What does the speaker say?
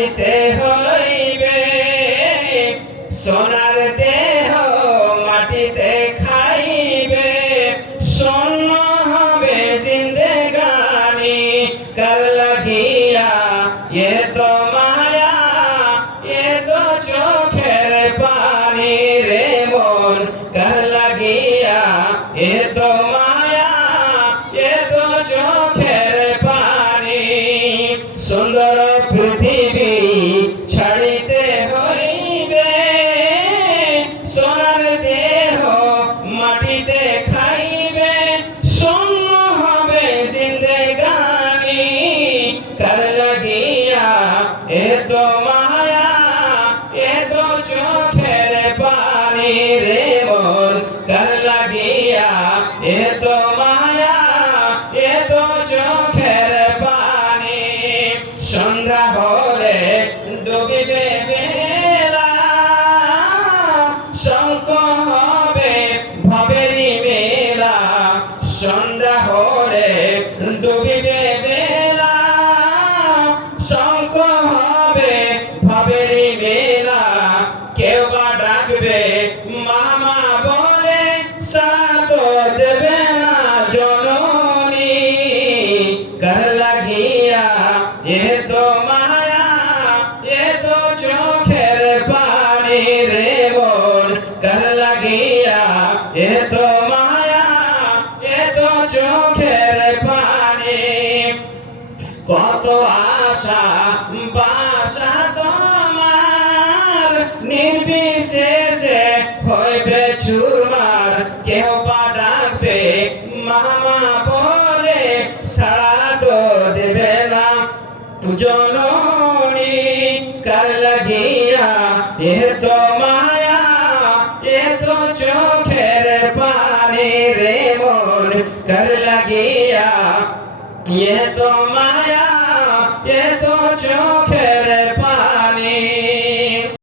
ছাড়িতে হইবে সোনার দেহ মাটিতে খাইবে শূন্য হবে জিন্দেগানি কার লাগিয়া এ তো মায়া এ তো চোখের পানি রে মন কার লাগিয়া এ তো মায়া এ তো চোখের পানি সুন্দর পৃথিবী ছাড়িতে হইবে সোনার দেহ মাটিতে খাইবে শূন্য হবে জিন্দেগানি কার লাগিয়া এ তো মায়া এ তো চোখের পানি রে মন কার লাগিয়া এ তো মায়া এ তো চোখের পানি সন্ধ্যা হলে ডুবিবে বেলা শঙ্খ হবে ভবেরি মেলা সন্ধ্যা হলে ডুবিবে বেলা শঙ্খ হবে ভবেরি মেলা কেউ বা ডাকবে মামা বলে সাত দেবে না জননী কার লাগিয়া এ তো মায়া এ তো চোখের পানি রে মন কার লাগিয়া এ তো মায়া এ তো চোখের পানি কত আশা বাসা তোমার নির্বিশেষে হইবে চুরমার কেউ বা ডাকবে মামা বলে সাড়া তো দেবে না জননী কার লাগিয়া এ তো মায়া এ তো চোখের পানি রে মন কার লাগিয়া এ তো মায়া